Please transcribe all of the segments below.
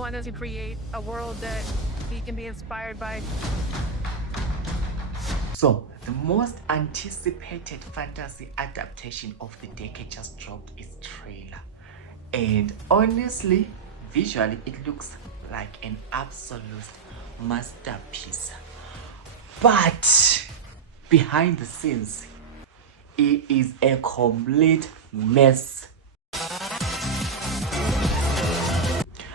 wanted to create a world that he can be inspired by. So, the most anticipated fantasy adaptation of the decade just dropped its trailer. And honestly, visually, it looks like an absolute masterpiece. But behind the scenes, it is a complete mess.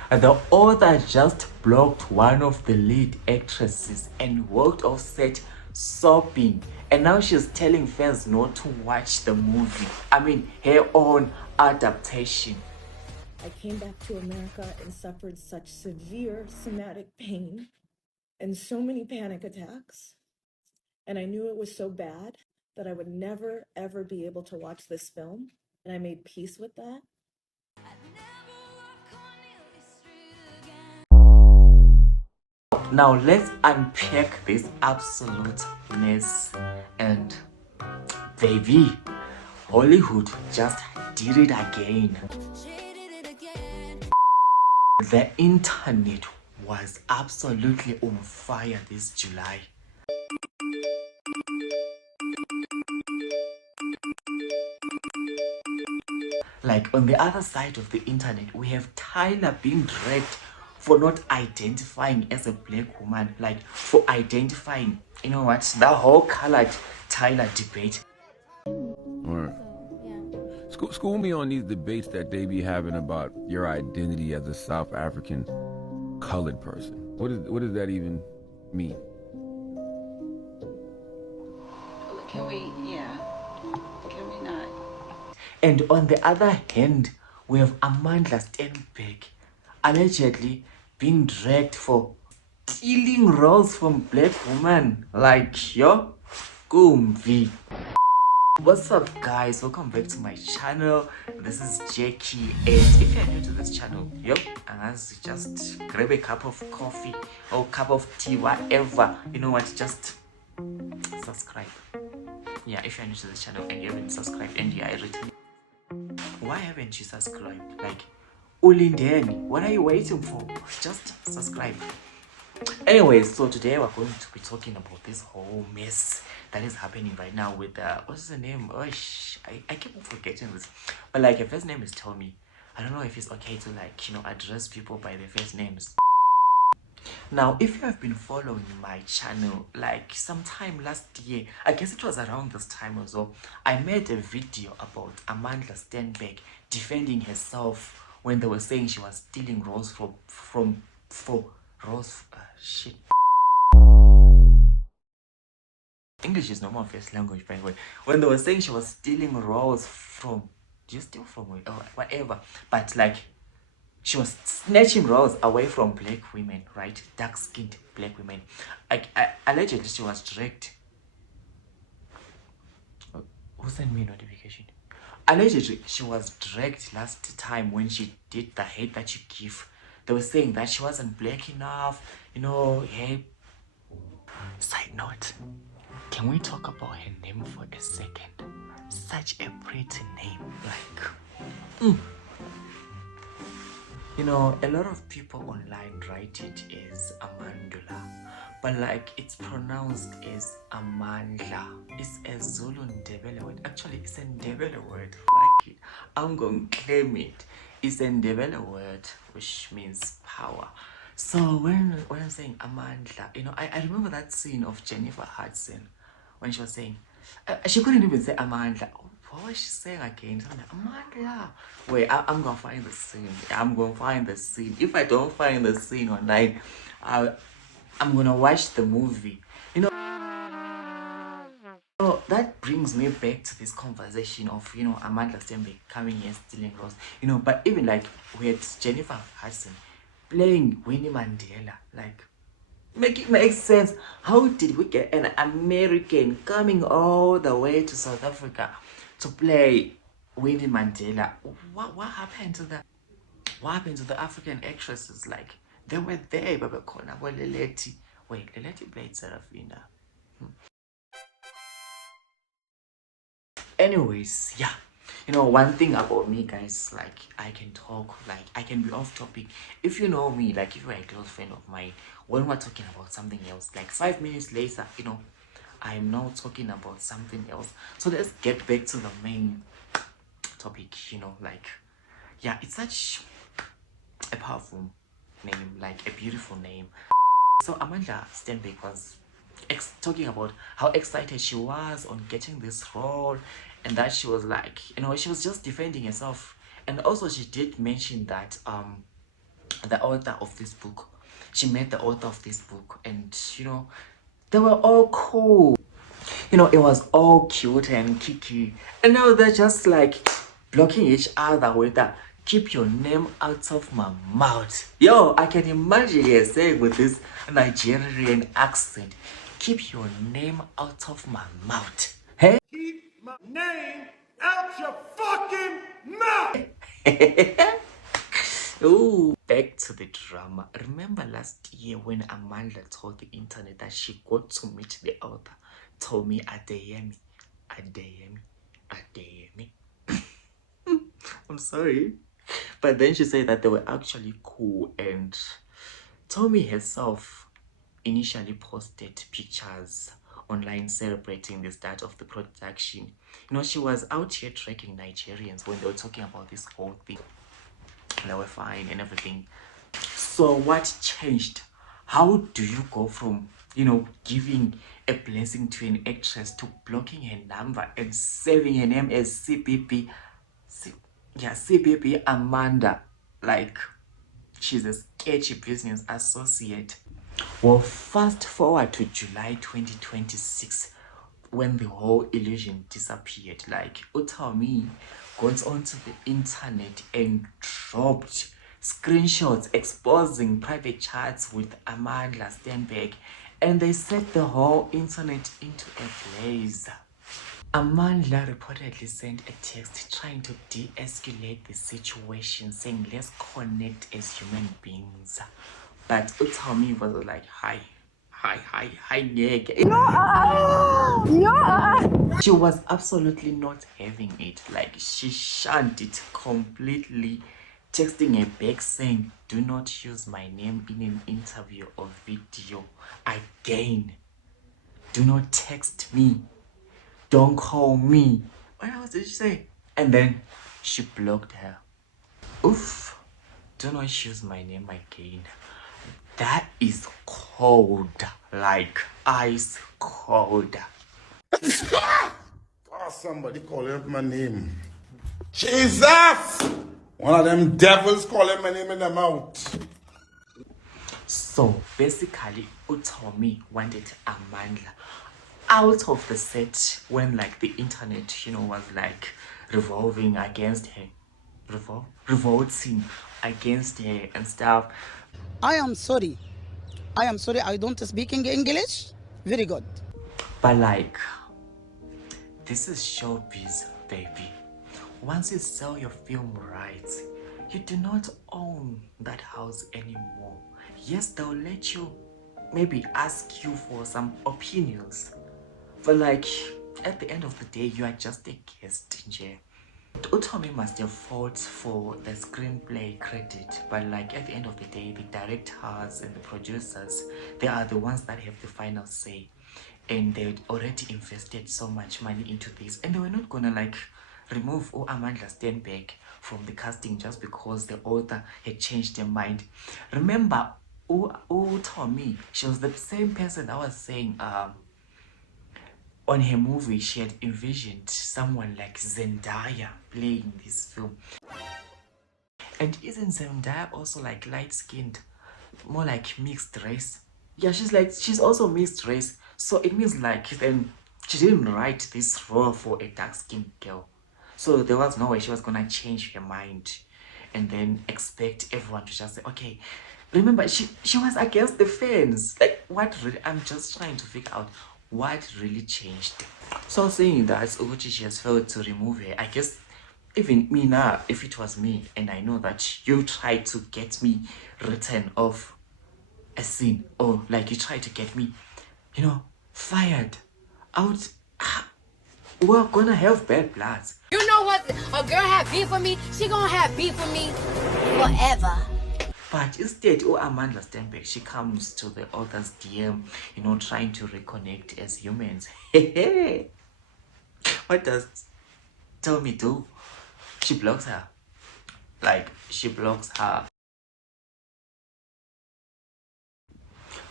The author just blocked one of the lead actresses and walked off set sobbing, and now she's telling fans not to watch the movie. I mean, her own adaptation. I came back to America and suffered such severe somatic pain and so many panic attacks. And I knew it was so bad that I would never, ever be able to watch this film. And I made peace with that. Now let's unpack this absolute mess. And baby, Hollywood just did it again. The internet was absolutely on fire this July. Like, on the other side of the internet, we have Tyler being dragged for not identifying as a black woman, like for identifying, you know what, the whole colored Tyler debate. School me on these debates that they be having about your identity as a South African colored person. What does that even mean? Can we not? And on the other hand, we have Amanda Stenberg allegedly being dragged for stealing roles from black women. Like, yo, Gumvi. What's up, guys? Welcome back to my channel. This is Jackie, and if you're new to this channel, just grab a cup of coffee or cup of tea, whatever, you know what, just subscribe. Yeah, if you're new to this channel and you haven't subscribed and you are returning, why haven't you subscribed? Like, Ulindeni, what are you waiting for? Just subscribe. Anyways, so today we're going to be talking about this whole mess that is happening right now with what's the name? Oh, I keep forgetting this, but like, her first name is Tomi. I don't know if it's okay to, like, you know, address people by their first names. Now, if you have been following my channel, like sometime last year, I guess it was around this time or so, I made a video about Amanda Stenberg defending herself when they were saying she was stealing roles for roles. Shit. English is not my first language, by the way. When they were saying she was stealing roles from, do you steal from where? Oh, whatever. But like, she was snatching roles away from black women, right? Dark-skinned black women. Allegedly, she was dragged. Who sent me a notification? Allegedly, she was dragged last time when she did the hate that you give. They were saying that she wasn't black enough, you know. Hey. Side note, can we talk about her name for a second? Such a pretty name, like. You know, a lot of people online write it as Amandula, but like, it's pronounced as Amandla. It's a Zulu Ndebele word. Actually, it's a Ndebele word. Like it, I'm gonna claim it. It's a Ndebele word, which means power. So when I'm saying Amandla, you know, I remember that scene of Jennifer Hudson when she was saying, she couldn't even say Amandla. What was she saying again? Something like, Amandla. Wait, I'm gonna find the scene. I'm gonna find the scene. If I don't find the scene online, I'm gonna watch the movie. You know, so that brings me back to this conversation of, you know, Amanda Stenberg coming here stealing roles. You know, but even like with Jennifer Hudson playing Winnie Mandela, like, make it make sense. How did we get an American coming all the way to South Africa to play Winnie Mandela? What happened to that? What happened to the African actresses? Like, they were there, but Leleti. Wait, Leleti played Serafina. Anyways, yeah. You know, one thing about me, guys, like, I can talk, like, I can be off topic. If you know me, like, if you're a close friend of mine, when we're talking about something else, like 5 minutes later, you know, I'm now talking about something else. So let's get back to the main topic, you know, like, yeah, it's such a powerful name, like a beautiful name. So Amanda Stenbeck was talking about how excited she was on getting this role, and that she was like, you know, she was just defending herself. And also she did mention that the author of this book, she met the author of this book, and you know, they were all cool. You know, it was all cute and kiki, and now they're just like blocking each other with a "keep your name out of my mouth." Yo, I can imagine her saying with this Nigerian accent, "Keep your name out of my mouth." Hey? Keep my name out your fucking mouth! Ooh, back to the drama. Remember last year when Amanda told the internet that she got to meet the author, Tomi Adeyemi. Adeyemi. I'm sorry. But then she said that they were actually cool, and Tomi herself initially posted pictures online celebrating the start of the production. You know, she was out here tracking Nigerians when they were talking about this whole thing. They were fine and everything. So what changed? How do you go from, you know, giving a blessing to an actress to blocking her number and saving her name as CBB? Yeah, CBB Amanda. Like, she's a sketchy business associate. Well, fast forward to July 2026, when the whole illusion disappeared. Like, Tomi got onto the internet and dropped screenshots exposing private chats with Amanda Stenbeck, and they set the whole internet into a blaze. Amanda reportedly sent a text trying to de-escalate the situation, saying let's connect as human beings. But Tomi was like, hi, ngeke. No. She was absolutely not having it. Like, she shunned it completely, texting her back saying, do not use my name in an interview or video again. Do not text me. Don't call me. What else did she say? And then she blocked her. Oof. Do not use my name again. That is cold. Like ice cold. Oh, somebody call him my name. Jesus! One of them devils calling my name in the mouth. So basically, Tomi wanted Amanda out of the set when, like, the internet, you know, was like revolving against her, revolting against her and stuff. I am sorry. I don't speak English. Very good. But like, this is showbiz, baby. Once you sell your film rights, you do not own that house anymore. Yes, they'll let you maybe ask you for some opinions, but like, at the end of the day, you are just a guest in jail. Tomi must have fought for the screenplay credit, but like, at the end of the day, the directors and the producers, they are the ones that have the final say, and they had already invested so much money into this, and they were not gonna like remove Amanda Stenbeck from the casting just because the author had changed their mind. Remember, Tomi, she was the same person I was saying on her movie, she had envisioned someone like Zendaya playing this film. And isn't Zendaya also like light-skinned, more like mixed race? Yeah, she's also mixed race. So it means like, then she didn't write this role for a dark-skinned girl. So there was no way she was gonna change her mind and then expect everyone to just say, okay. Remember, she was against the fans. Like, what really, I'm just trying to figure out what really changed. So saying that she has failed to remove her, I guess even me now, if it was me and I know that you tried to get me written off a scene, or like you tried to get me, you know, fired out, we're gonna have bad blood. You know what? A girl have beef with me, she gonna have beef with me forever. But instead, Amanda Stenberg, she comes to the author's DM, trying to reconnect as humans. What does Tomi do? She blocks her. She blocks her.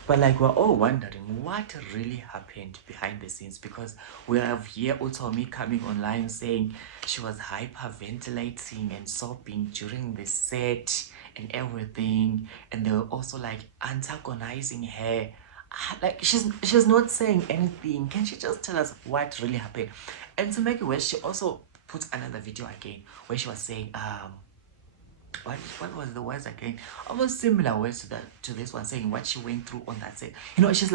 But we're all wondering what really happened behind the scenes, because we have here Tomi coming online saying she was hyperventilating and sobbing during the set and everything, and they were also antagonizing her. She's not saying anything. Can she just tell us what really happened? And to make it worse, she also put another video again where she was saying what was the words again? Almost similar words to this one, saying what she went through on that set. She's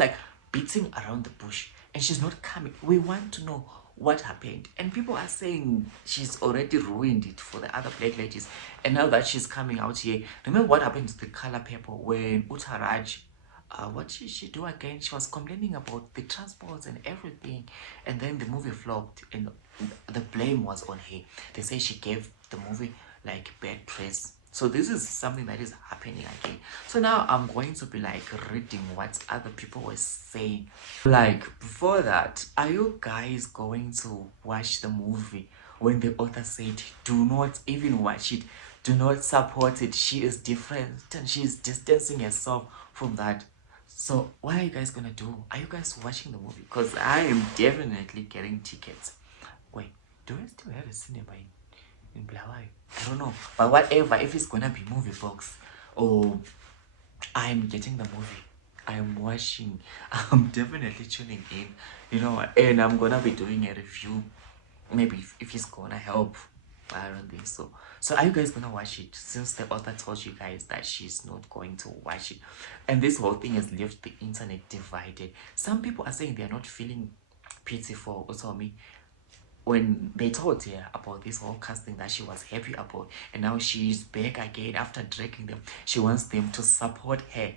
beating around the bush and she's not coming. We want to know what happened, and people are saying she's already ruined it for the other black ladies, and now that she's coming out here. Remember what happened to the color people when Utaraj, what did she do again? She was complaining about the transports and everything, and then the movie flopped and the blame was on her. They say she gave the movie bad press. So this is something that is happening again. So now I'm going to be reading what other people were saying. Before that, are you guys going to watch the movie when the author said do not even watch it, do not support it, she is different and she's distancing herself from that? So what are you guys gonna do? Are you guys watching the movie? Because I am definitely getting tickets. Wait, do I still have a cinema in Blaawai? I don't know, but whatever, if it's gonna be movie box or I'm getting the movie, I'm watching, I'm definitely tuning in, and I'm gonna be doing a review, maybe if it's gonna help. I don't think so. So are you guys gonna watch it, since the author told you guys that she's not going to watch it? And this whole thing has left the internet divided. Some people are saying they're not feeling pity for Tomi when they told her about this whole casting that she was happy about, and now she's back again after dragging them. She wants them to support her.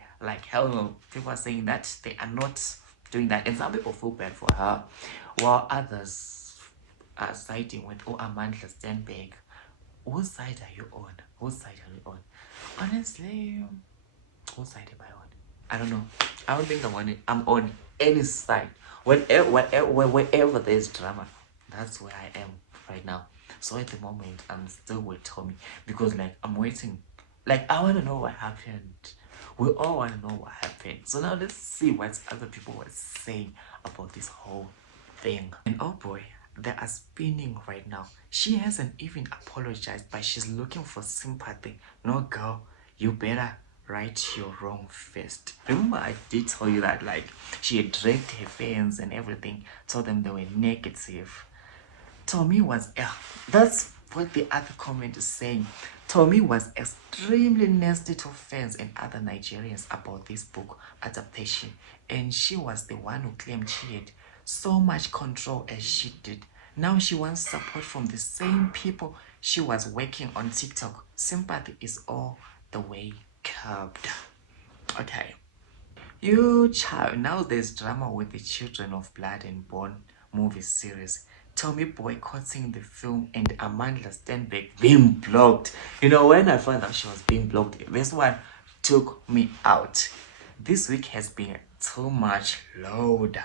Hell no. People are saying that they are not doing that, and some people feel bad for her, while others are siding with Amanda Stenberg. Whose side are you on? Whose side are you on? Honestly, whose side am I on? I don't know. I don't think I'm on any side. Wherever there's drama, that's where I am right now. So at the moment, I'm still with Tomi, because I'm waiting. I want to know what happened. We all want to know what happened. So now let's see what other people were saying about this whole thing. And oh boy, they are spinning right now. She hasn't even apologized, but she's looking for sympathy. No, girl, you better right your wrong first. Remember, I did tell you that she had dragged her fans and everything, told them they were negative. Tomi was, that's what the other comment is saying. Tomi was extremely nasty to fans and other Nigerians about this book adaptation, and she was the one who claimed she had so much control as she did. Now she wants support from the same people she was working on TikTok. Sympathy is all the way curbed. Okay. You child, now there's drama with the Children of Blood and Bone movie series. Tomi boycotting the film and Amanda Stenberg being blocked. When I found out she was being blocked, this one took me out. This week has been too much load.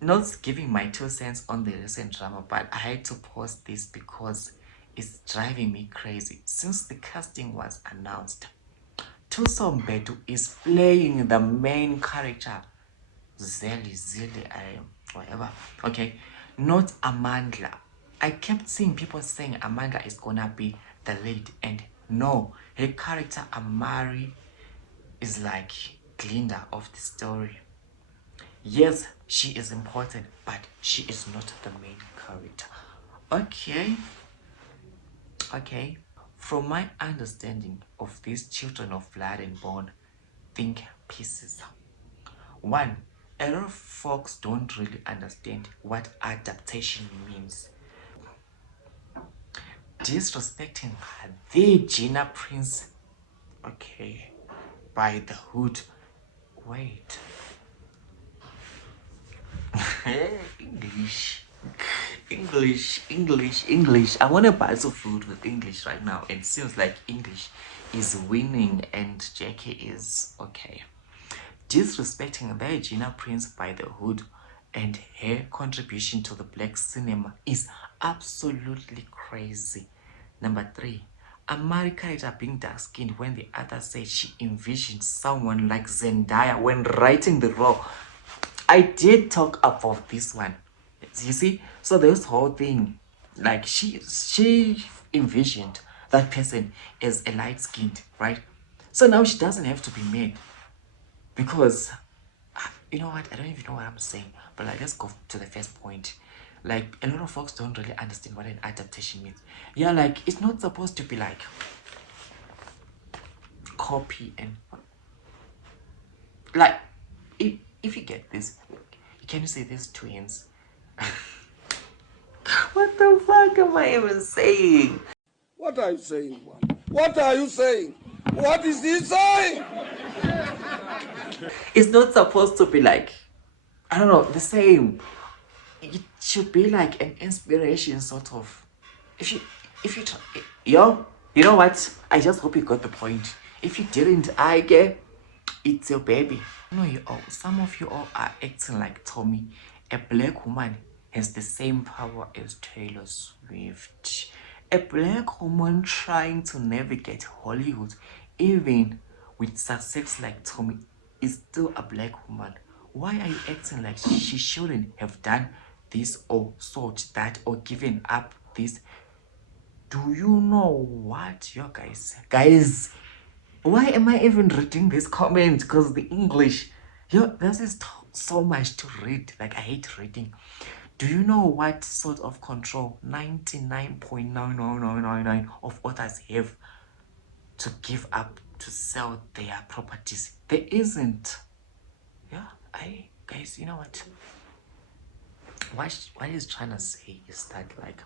Not giving my 2 cents on the recent drama, but I had to post this because it's driving me crazy. Since the casting was announced, Tuso Mbedu is playing the main character. Zeli, whatever. Okay, not Amanda. I kept seeing people saying Amanda is gonna be the lead, and no, her character Amari is Glinda of the story. Yes, she is important, but she is not the main character. Okay. From my understanding of these Children of Blood and Bone think pieces. 1. A lot of folks don't really understand what adaptation means. Disrespecting the Gina Prince, by the hood. Wait. English. English. I want to buy some food with English right now. It seems like English is winning and Jackie is okay. Disrespecting the Gina Prince by the hood and her contribution to the black cinema is absolutely crazy. Number 3, America being dark-skinned when the other said she envisioned someone like Zendaya when writing the role. I did talk about this one. You see, so this whole thing, like she envisioned that person as a light-skinned, right? So now she doesn't have to be made because you know what, I don't even know what I'm saying, but like let's go to the first point. Like a lot of folks don't really understand what an adaptation means. Yeah, like it's not supposed to be like copy and like if you get this, can you say these twins? What the fuck am I even saying? What are you saying? What are you saying? What is he saying? It's not supposed to be like, I don't know, the same. It should be like an inspiration sort of. If you try, yo, you know what? I just hope you got the point. If you didn't, I get it's your baby. No, you all, some of you all are acting like Tomi. A black woman has the same power as Taylor Swift. A black woman trying to navigate Hollywood, even with success like Tomi, is still a black woman. Why are you acting like she shouldn't have done this or sought that or given up this? Do you know what, you guys? Why am I even reading this comment? Because the English, this is so much to read. Like I hate reading. Do you know what sort of control 99.99999 of authors have to give up to sell their properties? There isn't. Yeah, guys, you know what? What he's trying to say is that like,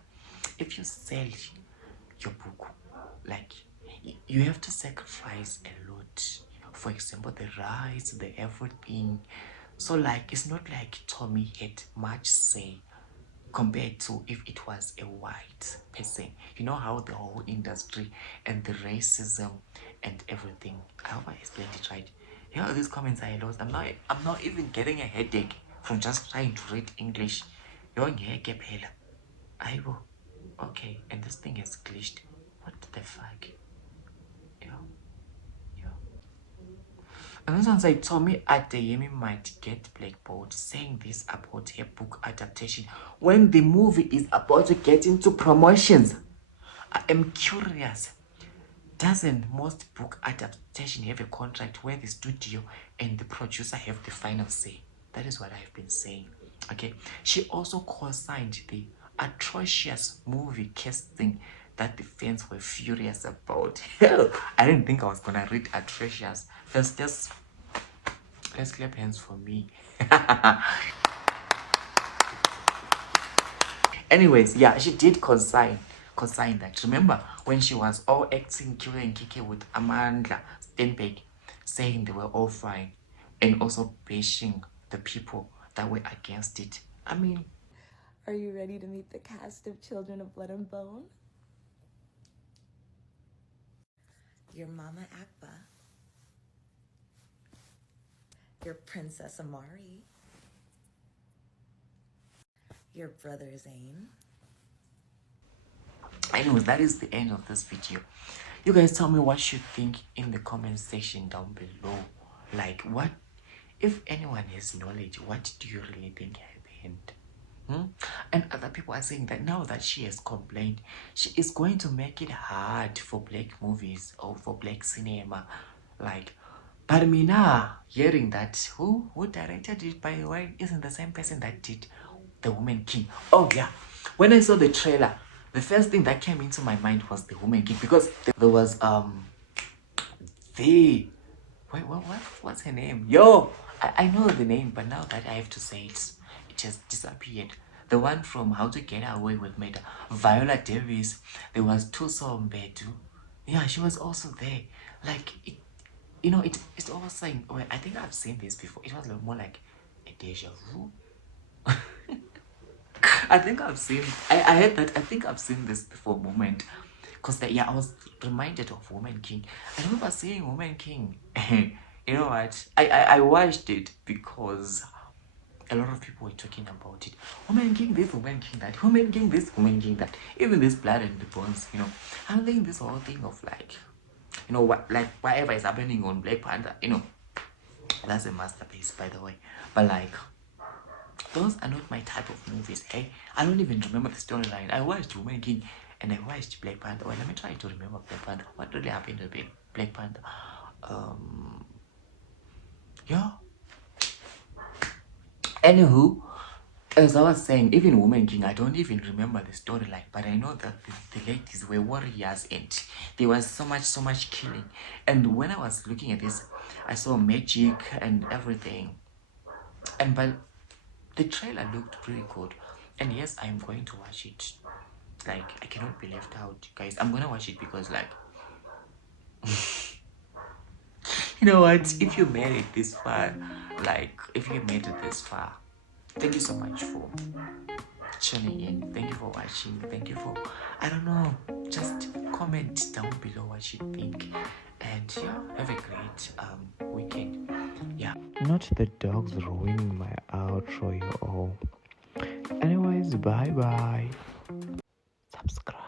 if you sell your book, like you have to sacrifice a lot. For example, the rights, the everything. So like, it's not like Tomi had much say compared to if it was a white person. You know how the whole industry and the racism and everything. I hope I explained it right. Yeah, these comments are a lot. I'm not even getting a headache from just trying to read English. I will. Okay, and this thing is glitched. What the fuck? Yo. And this one said Tomi Adeyemi might get blackballed, saying this about her book adaptation when the movie is about to get into promotions. I am curious. Doesn't most book adaptation have a contract where the studio and the producer have the final say? That is what I have been saying. Okay. She also co-signed the atrocious movie casting that the fans were furious about. Hell, I didn't think I was gonna read atrocious. Let's clap hands for me. Anyways, yeah, she did consign that. Remember when she was all acting cute and kiki with Amanda Stenberg, saying they were all fine, and also bashing the people that were against it. I mean, Are you ready to meet the cast of Children of Blood and Bone? Your Mama Akba. Your Princess Amari. Your brother Zane. anyways, that is the end of this video. You guys tell me what you think in the comment section down below. Like, what if anyone has knowledge, what do you really think happened? And other people are saying that now that she has complained, she is going to make it hard for black movies or for black cinema. Like, but me now hearing that who directed it, by the way, isn't the same person that did The Woman King. Oh yeah, when I saw the trailer, the first thing that came into my mind was The Woman King, because there was what's her name? Yo, I know the name, but now that I have to say it, it has disappeared. The one from How to Get Away with Murder, Viola Davis. There was Tuso Mbedu. Yeah, she was also there. Like, it's almost saying, well, I think I've seen this before. It was more like a deja vu. I think I've seen. I heard that. I think I've seen this before. Moment, because yeah, I was reminded of Woman King. I remember seeing Woman King. You know what? I watched it because a lot of people were talking about it. Woman King this, Woman King that, Woman King this, Woman King that. Even this Blood and the Bones. You know, I'm thinking this whole thing of like, you know what, like whatever is happening on Black Panther. You know, that's a masterpiece, by the way. But like, those are not my type of movies, hey? I don't even remember the storyline. I watched Woman King and I watched Black Panther. Well, let me try to remember Black Panther. What really happened to Black Panther? Yeah. Anywho, as I was saying, even Woman King, I don't even remember the storyline, but I know that the ladies were warriors and there was so much killing. And when I was looking at this, I saw magic and everything. And but the trailer looked pretty good. And yes, I'm going to watch it. Like, I cannot be left out, guys. I'm gonna watch it because, like, you know what? If you made it this far, like, if you made it this far, thank you so much for tuning in. Thank you for watching. Thank you for, I don't know, just comment down below what you think. And yeah, have a great weekend. Yeah. Not the dogs ruining my outro, you all. Anyways, bye bye. Subscribe.